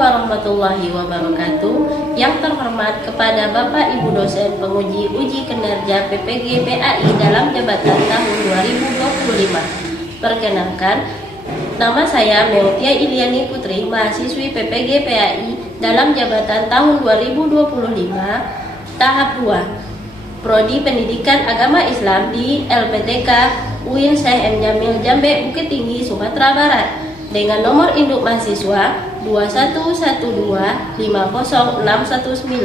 warahmatullahi wabarakatuh. Yang terhormat kepada Bapak Ibu dosen penguji uji kinerja PPG PAI dalam jabatan tahun 2025. Perkenalkan, nama saya Meotia Iliani Putri, mahasiswi PPG PAI dalam jabatan tahun 2025, tahap 2, Prodi Pendidikan Agama Islam di LPTK UIN Syekh M. Jamil Jambe, Bukit Tinggi, Sumatera Barat, dengan nomor induk mahasiswa 211250619.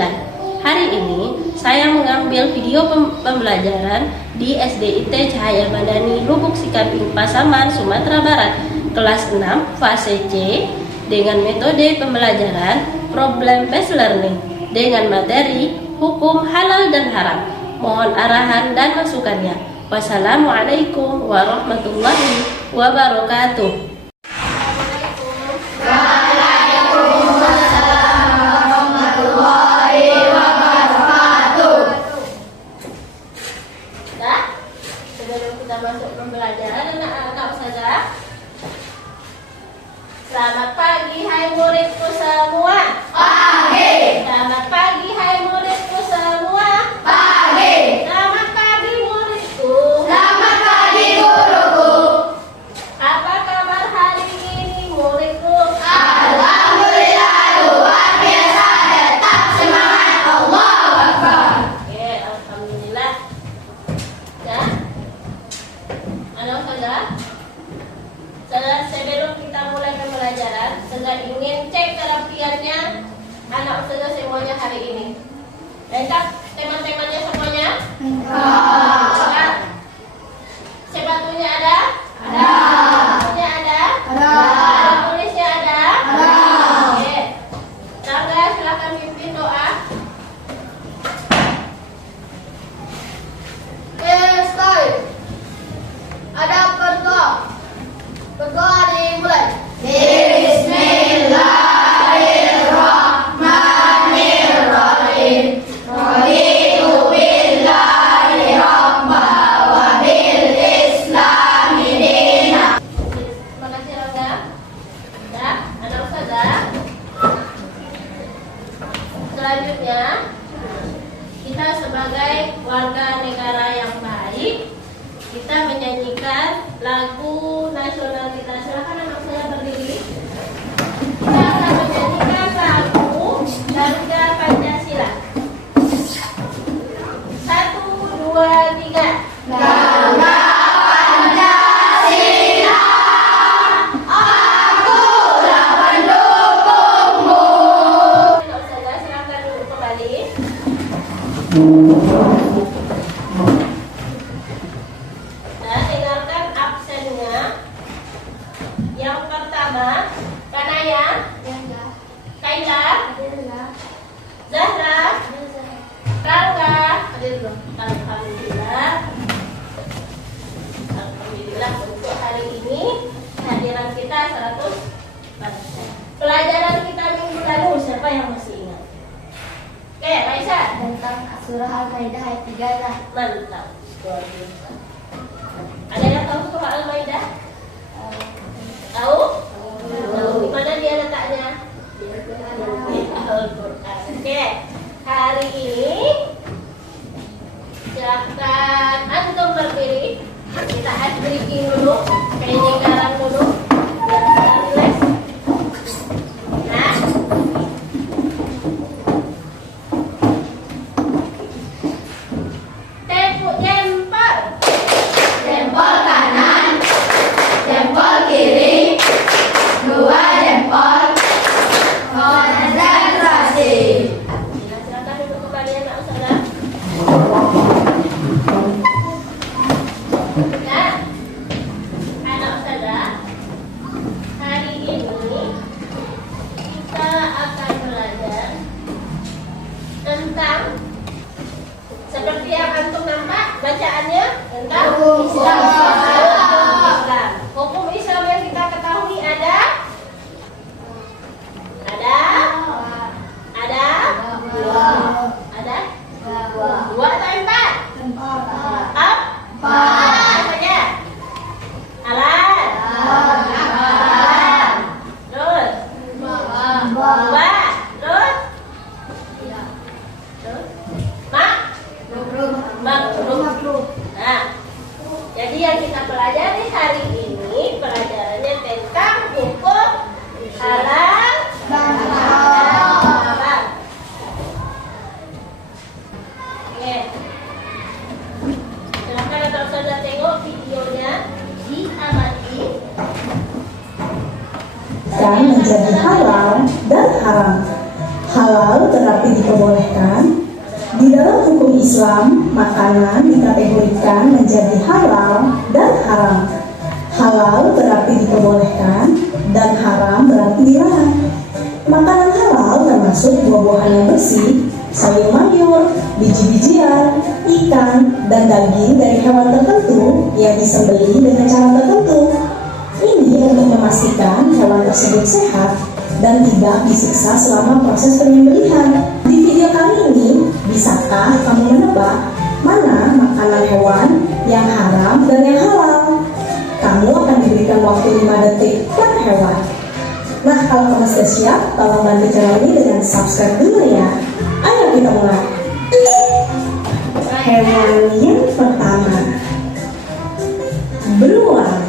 Hari ini saya mengambil video pembelajaran di SDIT Cahaya Madani Lubuk Sikamping Pasaman, Sumatera Barat, kelas 6 fase C, dengan metode pembelajaran problem based learning dengan materi hukum halal dan haram. Mohon arahan dan masukannya. Wassalamualaikum warahmatullahi wabarakatuh. Sebelum kita masuk pembelajaran, anak-anak ustazah, selamat pagi hai muridku semua. Pagi. Selamat pagi hai muridku semua. Pagi. Selamat pagi muridku. Selamat pagi guruku. Apa kabar hari ini muridku? Alhamdulillah luar biasa, tetap semangat. Allahu Akbar. Oke, alhamdulillah. Ya. Anak ustazah, sebelum kita mulai pembelajaran, saya ingin cek kerapiannya anak ustazah semuanya hari ini. Lengkap teman-temannya semuanya? Lengkap. Sepatunya ada? Ada. Bukunya ada? Ada. Alat tulisnya ada? Ada. Oke. Tangga, silakan pimpin doa. Start. Ada berdoa. Berdoa dimulai. Bismillahirrahmanirrahim. Raditu billahi rabba wa bil islami dina. Terima kasih Rangga. Ya, anak ustazah. Selanjutnya, kita sebagai warga negara yang baik, kita menyanyikan lagu nasional kita. Silakan anak saya berdiri. Kita akan menyanyikan lagu Bangga Pancasila. 1, 2, 3. Bangga Pancasila, akulah pendukungmu. Anak ustazah, silakan duduk kembali. Nah, dengarkan absennya. Yang pertama, Kanaya, Kaila, Zahra, Rangga. Alhamdulillah. Alhamdulillah untuk hari ini kehadiran kita 100%. Pelajaran kita minggu lalu siapa yang masih ingat? Oke, Raisa. Tentang surah Al-Maidah ayat 3 lah. Mantap. Luar biasa. Ada yang tahu surah Al-Maidah? Tahu? Tahu. Di mana dia letaknya? Di Al-Quran. Oke. Hari ini silakan antum berdiri. Kita ice breaking dulu. Kayaknya garam dulu. Biar kita relax. Nah. Tepuk jempol. Jempol kanan, jempol kiri, dua jempol, konsentrasi. Silakan duduk kembali anak ustazah. Ya, anak ustazah, hari ini kita akan belajar tentang seperti yang antum nampak bacaannya tentang Hukum Islam. Islam. Hukum Islam yang kita ketahui ada Dua. ada dua atau empat? Empat. Empat. Apa saja? Alat. Terus. huruf. Nah, jadi yang kita pelajari hari ini pelajarannya tentang hukum halal dan haram. Oke. Silahkan kalau sudah tengok videonya diamati. Dan menjadi halal dan haram. Halal tetapi diperbolehkan. Di dalam hukum Islam, makanan dikategorikan menjadi halal dan haram. Halal berarti diperbolehkan dan haram berarti dilarang. Makanan halal termasuk buah-buahan yang bersih, sayur mayur, biji-bijian, ikan, dan daging dari hewan tertentu yang disembelih dengan cara tertentu. Ini untuk memastikan hewan tersebut sehat dan tidak disiksa selama proses penyembelihan. Di video kali ini, bisakah kamu menebak mana makanan hewan yang haram dan yang halal? Kamu akan diberikan waktu 5 detik per hewan. Nah, kalau kamu sudah siap, tolong bantu channel ini dengan subscribe dulu ya. Ayo kita mulai. Hewan yang pertama, beruang.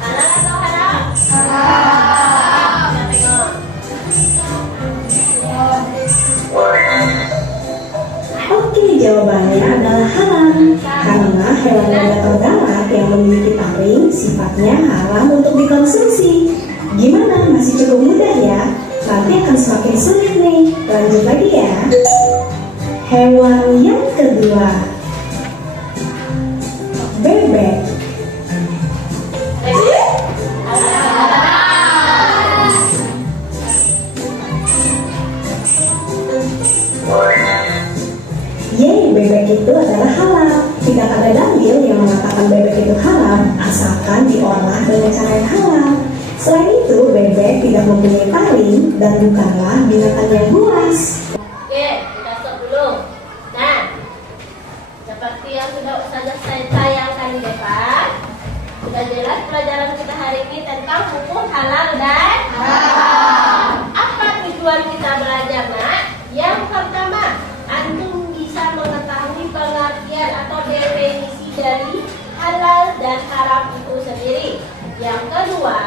Halal atau haram? Haram. Kita tengok. Oke, jawabannya adalah haram. Karena hewan yang gatal darat yang memiliki taring sifatnya haram untuk dikonsumsi. Gimana? Masih cukup mudah ya? Nanti akan semakin sulit nih. Lanjut lagi ya. Hewan yang kedua, bebek. Yeay, bebek itu adalah halal. Tidak ada dalil yang mengatakan bebek itu haram, asalkan diolah dengan cara yang halal. Selain itu, bebek tidak mempunyai taring dan bukanlah binatang yang buas. Oke, kita stop dulu. Nah, seperti yang sudah saya sayangkan di depan, sudah jelas pelajaran kita hari ini tentang hukum halal dan haram. Apa tujuan kita belajar, nak? Yang pertama, antum bisa mengetahui pengertian atau definisi dari halal dan haram itu sendiri. Yang kedua,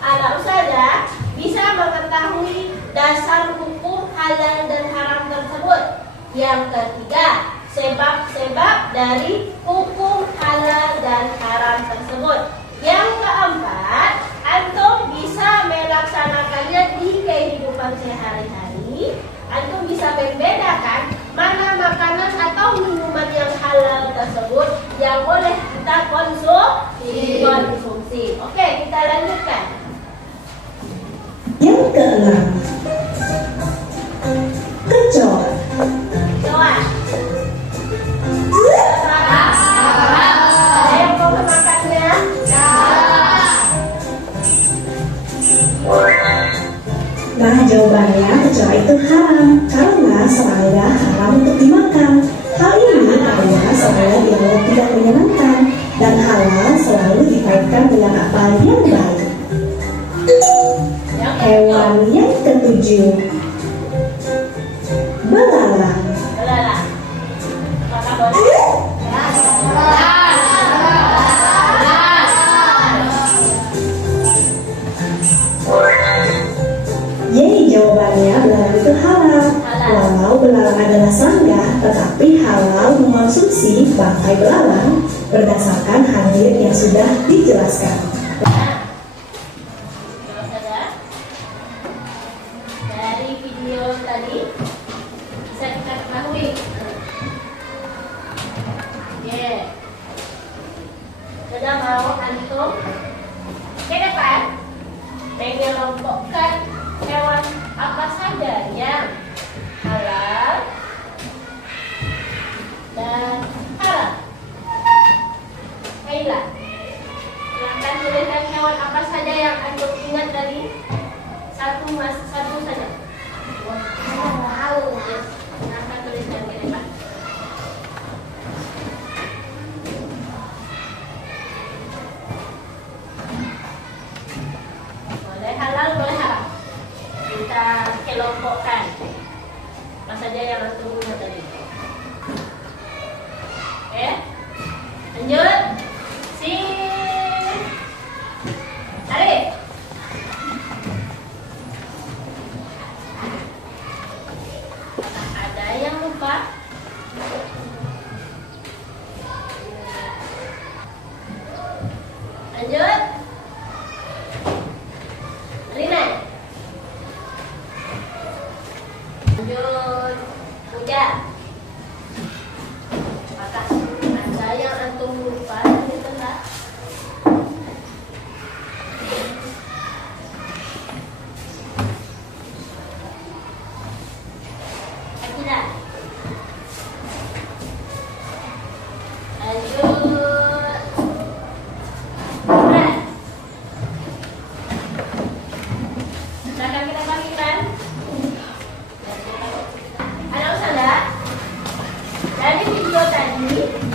anak ustazah bisa mengetahui dasar hukum halal dan haram tersebut. Yang ketiga, sebab-sebab dari hukum halal dan haram tersebut. Yang keempat, antum bisa melaksanakannya di kehidupan sehari-hari. Antum bisa membedakan mana makanan atau minuman yang halal tersebut yang boleh kita konsumsi. Oke, kita lanjutkan. Yang keenam, kecoa. Doa. Ada yang mau memakannya? Nah, jawabannya kecoa itu haram karena serangga haram untuk dimakan. Hal ini karena serangga dianggap tidak menyenangkan dan halal selalu dikaitkan dengan apa yang baik. Hewan yang ketujuh, belalang. Belalang. Apakah boleh? Yeay, jawabannya belalang itu halal. Walau belalang adalah serangga, tetapi halal mengonsumsi bangkai belalang berdasarkan hadis yang sudah dijelaskan. Kalau saudara, dari video tadi bisa kita ketahui. Sudah mau antum ke depan mengelompokkan hewan apa saja yang halal dan haram. Baiklah, silahkan tuliskan hewan apa saja yang antum ingat tadi. Satu saja. Wow, yes. Silahkan tuliskan ke depan. Boleh halal, boleh haram. Kita kelompokkan apa saja yang antum ingat tadi.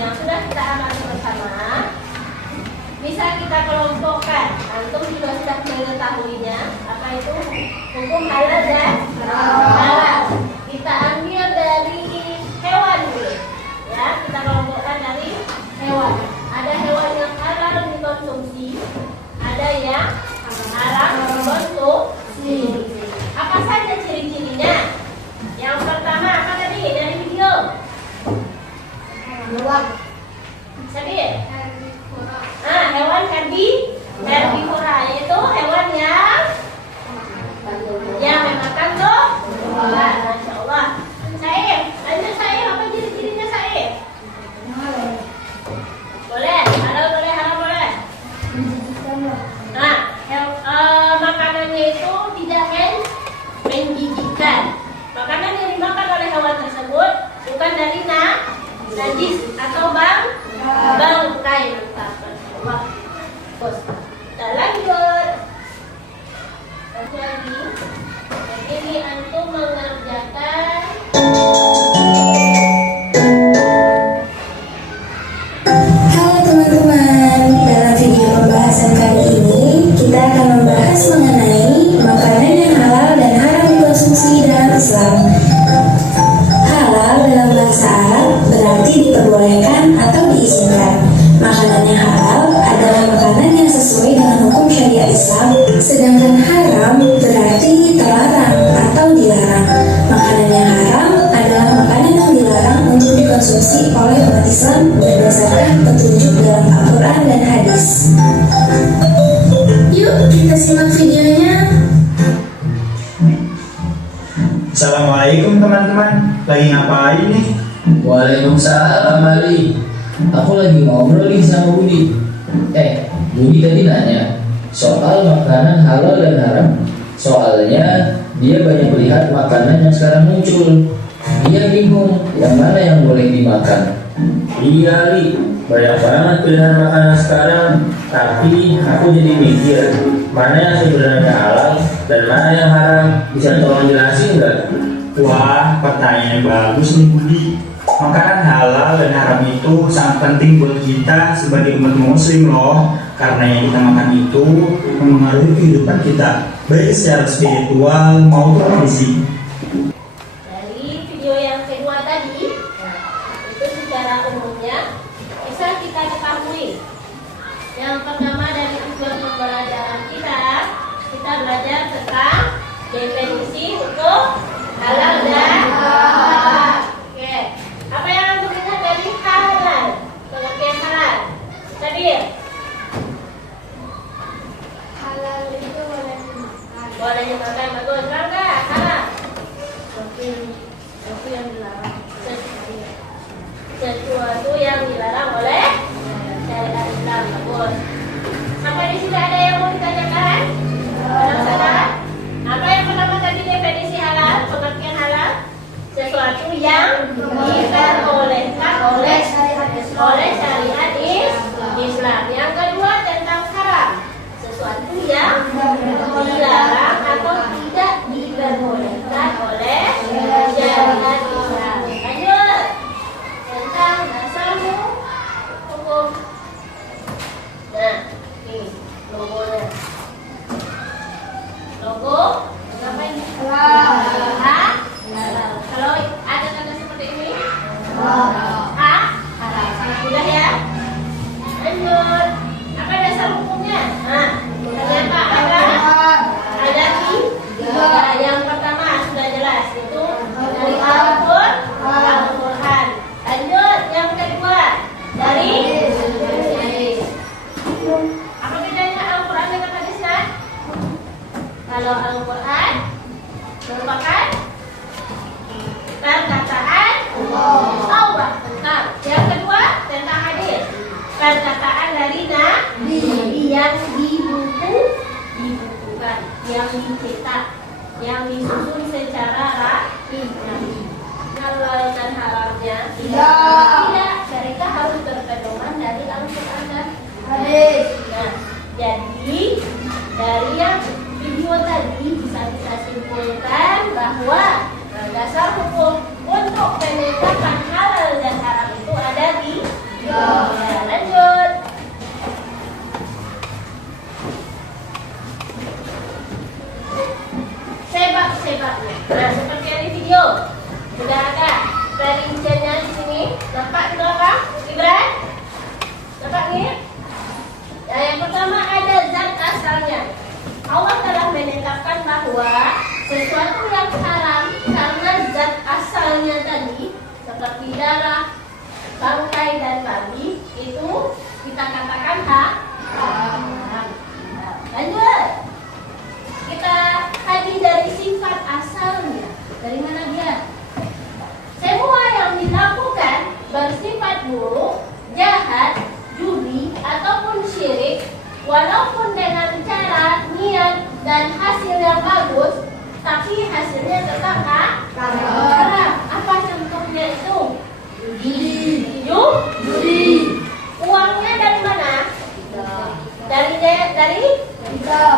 yang sudah kita amati bersama bisa kita kelompokkan. Antum juga sudah mengetahuinya. Apa itu hukum halal dan haram? Kita ambil dari hewan dulu. Ya, kita kelompokkan dari hewan. Ada hewan yang halal dikonsumsi, ada yang haram dikonsumsi. Apa saja ciri-cirinya? Yang pertama apa tadi dari video? Sabir. Hewan herbivora, yaitu hewan yang memakan tumbuhan. Masya Allah. Saif, lanjut Saif, apa ciri-cirinya Saif? Boleh, halal boleh, haram boleh. Makanannya itu tidak menjijikkan. Makanan yang dimakan oleh hewan tersebut bukan dari najis atau bangkai. Kita lanjut. Jadi ini antum mengerjakan Halo teman-teman, dalam video pembahasan kali ini kita akan membahas mengenai makanan yang halal dan haram dikonsumsi dalam Islam. Halal dalam bahasa Arab berarti diperbolehkan atau diizinkan. Makanan yang halal adalah makanan yang sesuai dengan hukum syariat Islam, sedangkan haram berarti terlarang atau dilarang. Makanan yang haram adalah makanan yang dilarang untuk dikonsumsi oleh umat Islam berdasarkan petunjuk dalam Al-Quran dan hadis. Yuk kita simak videonya. Assalamualaikum teman-teman, lagi ngapain nih? Waalaikumsalam Ali. Aku lagi ngobrol nih sama Budi. Budi tadi nanya soal makanan halal dan haram. Soalnya dia banyak melihat makanan yang sekarang muncul. Dia bingung yang mana yang boleh dimakan. Iya Ali, banyak banget pilihan makanan sekarang. Tapi aku jadi mikir, mana yang sebenarnya halal dan mana yang haram. Bisa tolong jelasin nggak? Wah, pertanyaan yang bagus nih Budi. Makanan halal dan haram itu sangat penting buat kita sebagai umat muslim loh. Karena yang kita makan itu mempengaruhi kehidupan kita, baik secara spiritual maupun fisik. dari video yang kedua tadi. Itu secara umumnya bisa kita ketahui. Yang pertama dari tujuan pembelajaran kita belajar tentang definisi hukum halal dan haram. Oke, apa yang antum lihat dari halal? Pengertian halal. Sabir. Halal itu boleh dimakan. Boleh dimakan, bagus. Bangga, halal. Tapi yang dilarang. Sesuatu yang dilarang oleh syariat Islam, bagus. Sampai di sini ada yang mau ditanyakan? Penasaran? Apa yang pertama tadi definisi halal? Pengertian halal? Sesuatu yang diperbolehkan oleh syariat Islam. Yang kedua tentang haram. Sesuatu yang dilarang atau tidak diperbolehkan oleh syariat Islam. Lanjut. Tentang dasar hukum. Nah, ini logonya. Logo apa ini? Halal. Kalau ada tanda seperti ini? Halal. Sudah ya? Lanjut. Apa dasar hukumnya? Ternyata ada tiga. Yang pertama sudah jelas, itu dari Al-Quran. Lanjut, yang kedua dari apa bedanya Al-Quran dengan hadis? Kalau Al-Quran merupakan perkataan Allah tentang. Yang kedua tentang hadis, perkataan dari Nabi yang dibukukan, yang dicetak, yang disusun secara rapi. Halal dan haramnya tidak, mereka harus berpedoman dari Al-Quran dan hadis. Nah, jadi dari yang video tadi bisa kita simpulkan bahwa dasar hukum untuk penetapan halal dan haram itu ada di bangkai dan babi itu kita katakan haram. Lanjut. Kita kaji dari sifat asalnya. Dari mana dia? Semua yang dilakukan bersifat buruk, jahat, judi, ataupun syirik, walaupun dengan cara, niat, dan hasil yang bagus, tapi hasilnya tetap haram. Apa contohnya itu? Judi. Uangnya dari mana?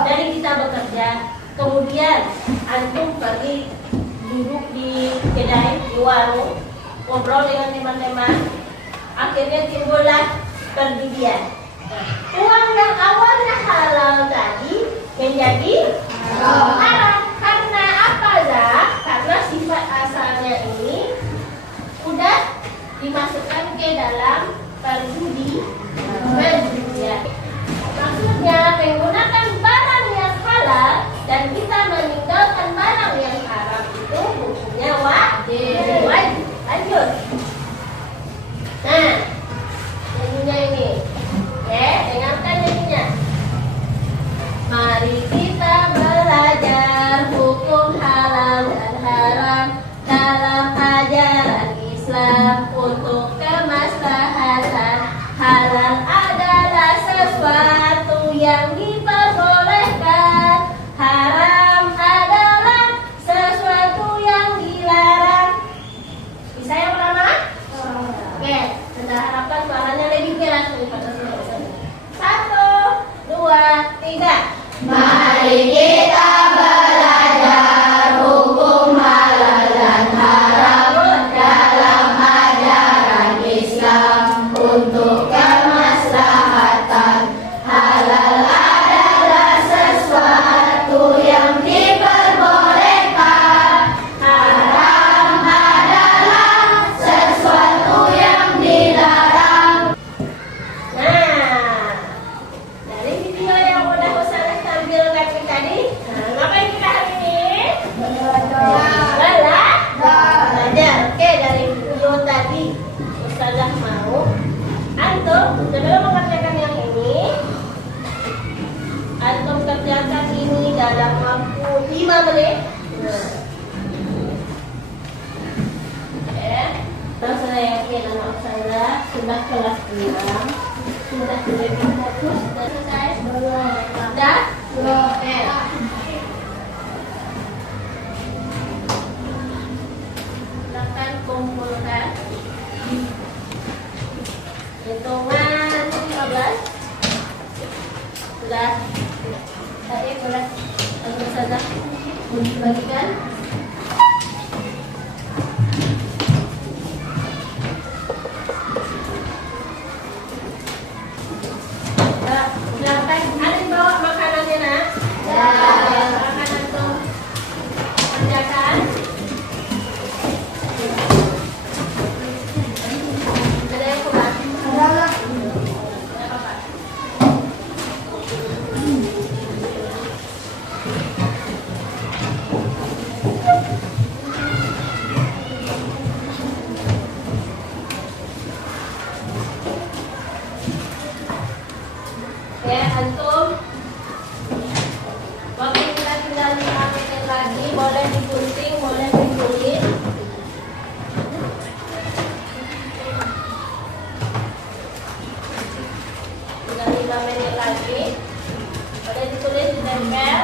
Dari kita bekerja. Kemudian antum pergi duduk di kedai, di warung, ngobrol dengan teman-teman. Akhirnya timbullah perjudian. Uang yang awalnya halal tadi menjadi haram. Karena apa, Zah? Karena sifat asalnya ini udah dimasukkan ke dalam perjudian. Maksudnya menggunakan barang yang halal dan kita meninggalkan barang yang haram itu hukumnya wajib. Lanjut. Nah, nyanyinya ini. Oke, dengarkan nyanyinya. Mari kita belajar hukum halal dan haram dalam ajaran Islam untuk kemaslahatan. Halal adalah sesuatu yang diperbolehkan, haram adalah sesuatu yang dilarang. Bisa yang pertama? Oke, kita harapkan suaranya lebih keras daripada suara saya. 1, 2, 3. Mari kita belajar hukum halal dan haram dalam ajaran Islam untuk kemaslahatan. Halal adalah sesuatu yang diperbolehkan, haram adalah sesuatu yang dilarang. Nah, dari video yang udah Ustazah tampilkan tadi, ngapain kita hari ini? Belajar. Oke, dari video tadi Ustazah mau antum sebelum mengerjakan yang ini, antum kerjakan ini dalam waktu 5 menit. Saya yakin anak saya sudah kelas 6, sudah lebih fokus dan saya sudah silakan kumpulkan hitungan 15. Sudah tadi boleh langsung saja dibagikan. Silakan, ada yang bawa makanannya, nak? Ya. Makanan tuh kerjakan. Ada yang kurang? Ada. Ya, antum waktu kita tinggal 5 menit lagi, boleh digunting, boleh ditulis. Tinggal 5 menit lagi, boleh ditulis, ditempel.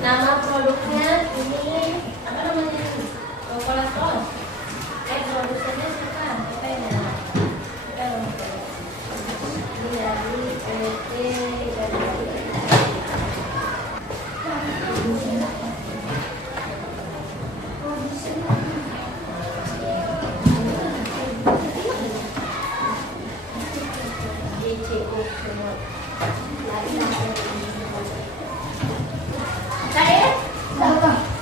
Nama produknya ini apa namanya? Kolesterol. Produsennya siapa? Siapa yang nama? Ini dari PT DCO semua. Saya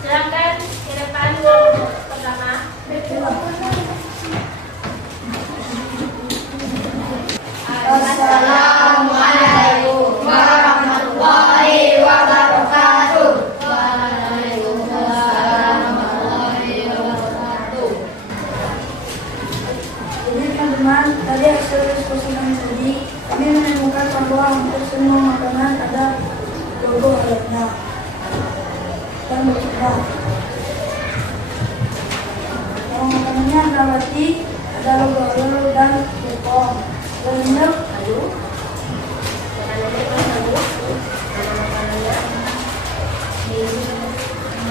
silakan ke depan pertama. Assalamualaikum warahmatullahi benar dan mencegah. Yang makanannya ada roti, ada logo-logo dan kupon. Banyak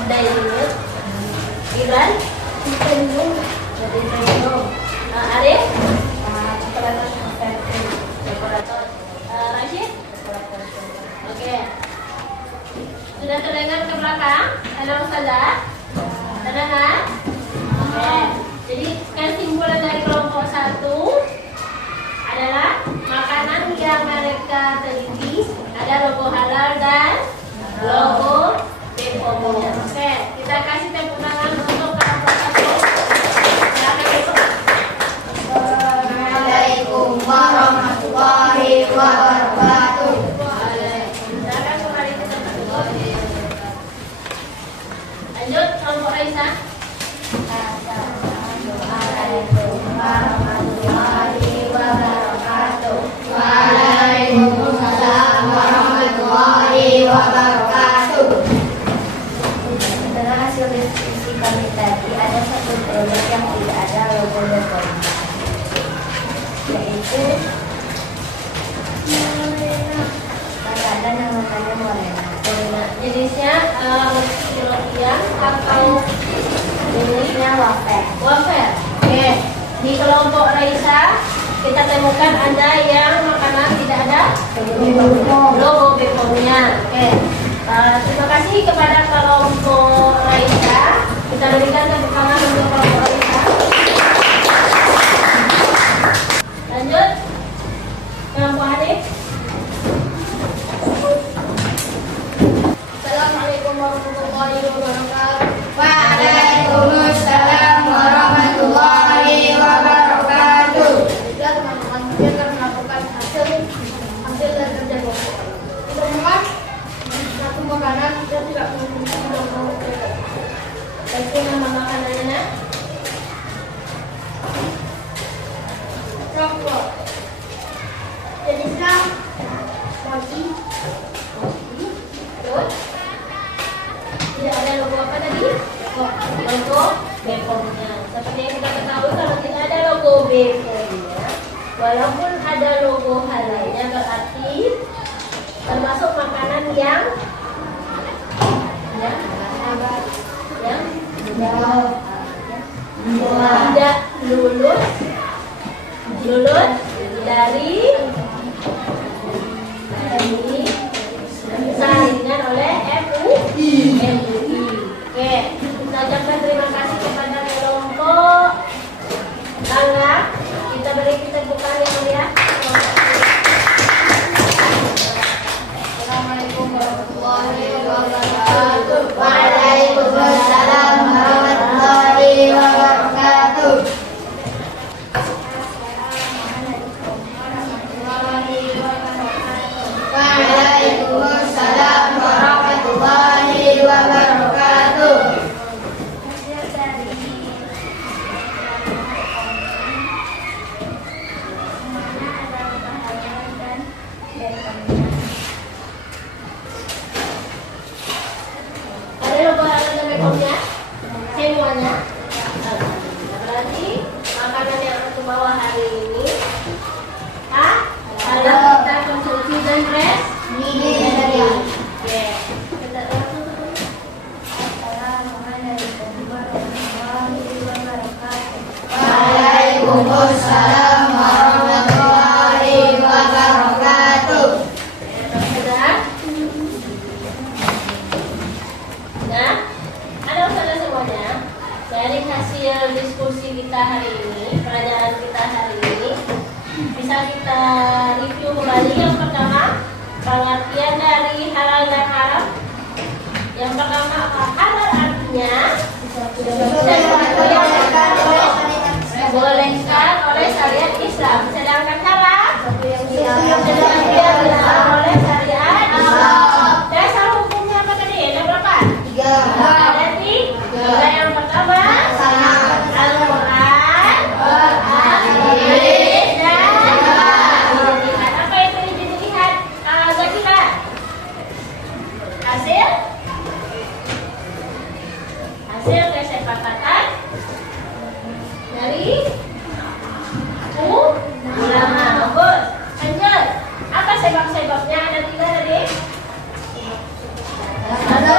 dari milk, Iran, dari Bandung, Arif, Separator, Rashid, oke. Sudah terdengar ke belakang? Ada Ustazah? Terdengar? Oke. Jadi kesimpulan dari kelompok 1 adalah makanan yang mereka teliti ada logo halal dan logo BPOM-nya. Oke, kita kasih tepuk tangan untuk kelompok 1. Silakan Ibu. Assalamualaikum warahmatullahi wabarakatuh. Silakan kembali ke tempat duduk. Lanjut kelompok Aisyah. Assalamualaikum warahmatullahi wabarakatuh. Waalaikumsalam warahmatullahi wabarakatuh. Setelah hasil diskusi kami tadi, ada satu produk yang tidak ada logo BPOM, yaitu tidak ada namanya Morena. Jenisnya roti-rotian atau Jenisnya wafer. wafer. Oke. Di kelompok Raisa kita temukan ada yang makanan tidak ada logo BPOM-nya. Oke. Terima kasih kepada kelompok Raisa. Kita berikan tepuk tangan untuk kelompok Raisa. Lanjut kelompok Hanif. Assalamualaikum warahmatullahi wabarakatuh. Waalaikumsalam warahmatullahi wabarakatuh. Jika teman-teman kita melakukan hasil dari kerja kelompok, teman-teman satu makanan kita tidak menggunakan logo. Bagi nama makanannya nak? Rokok. Jenisnya roti. Terus tidak ada logo apa tadi? Logo BPOM-nya. Seperti yang kita ketahui kalau tidak ada logo BPOM-nya, walaupun ada logo halalnya berarti termasuk makanan yang tidak lulus dari saringan oleh MUI. Oke, kita ucapkan terima kasih kepada kelompok Langga. Kita beri tepukan yang mulia. Assalamualaikum warahmatullahi wabarakatuh. Waalaikumsalam warahmatullahi wabarakatuh. Waalaikumsalam warahmatullahi wabarakatuh. Ada logo halal dan BPOM-nya? Semuanya? Berarti makanan yang aku bawa hari ini halal kita konsumsi dan fresh? Oke. Kita langsung dulu. Assalamualaikum warahmatullahi wabarakatuh. Waalaikumsalam warahmatullahi wabarakatuh. Sudah? Nah, ada usaha semuanya. Dari hasil diskusi kita hari ini, pelajaran kita hari ini, bisa kita review kembali. Yang pertama, pengertian dari halal dan haram. Yang pertama, halal artinya dibolehkan oleh syariat Islam. Sedangkan haram dilarang oleh syariat Islam. Dasar hukumnya apa tadi? Ada berapa? 3. Ada 3. Yang pertama, Al-Quran, Hadis, dan ijtihad. Apa itu ijtihad? Bagaimana? Hasil kesepakatan dari ulama. Bagus. Lanjut. Apa sebab-sebabnya? Ada 3 tadi. Satu,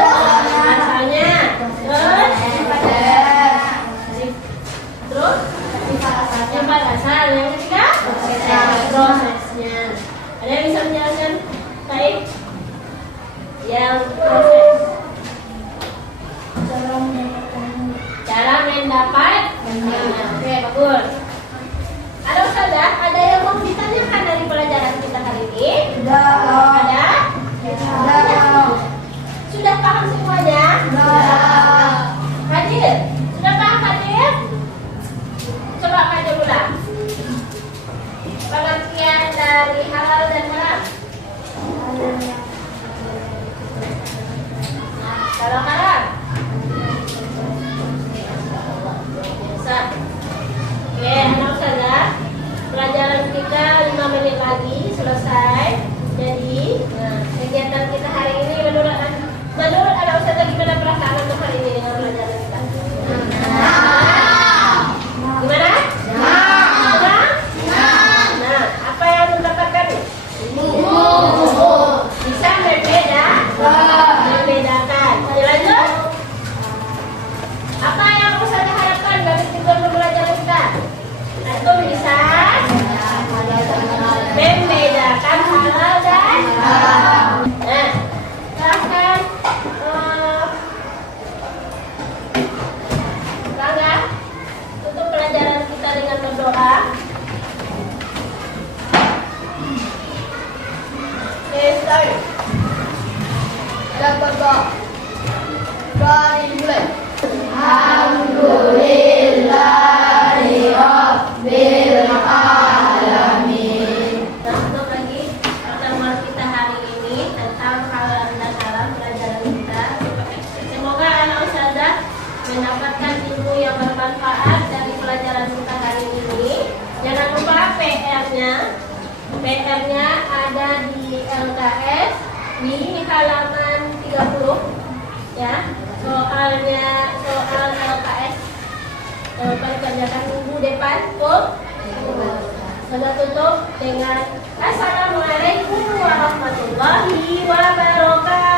asalnya. Terus sifat asal. Yang ketiga, prosesnya. Ada yang bisa menjelaskan? Baik. Yang proses. Cara mendapatkannya. Oke, bagus. Ada Ustazah, ada yang mau ditanyakan dari pelajaran kita hari ini? Ada? Sudah paham semuanya? Hadir? Sudah paham hadir? Coba kaji ulang. Pengertian dari halal dan haram. Kalau haram biasa. Oke, anak Ustazah, pelajaran kita 5 menit lagi selesai. Jadi, kegiatan kita hari ini menurut anak Ustazah gimana perasaan untuk hari ini dengan pelajaran kita? Gimana? Nah, apa yang mendapatkan? Bisa membedakan. Lanjut. Apa yang Ustazah harapkan dari tujuan pembelajaran kita? Satu, bisa membedakan halal dan haram. Nah, silahkan Rangga tutup pelajaran kita dengan berdoa. Oke, start. Dan berdoa. Doa dimulai. Nah, untuk lagi pertemuan kita hari ini tentang halal dan haram pelajaran kita. Semoga anak Ustazah mendapatkan ilmu yang bermanfaat dari pelajaran kita hari ini. Jangan lupa PR-nya. PR-nya ada di LKS di halaman 30 ya. Soal LKS dikerjakan minggu depan. Sudah tutup dengan Assalamualaikum warahmatullahi wabarakatuh.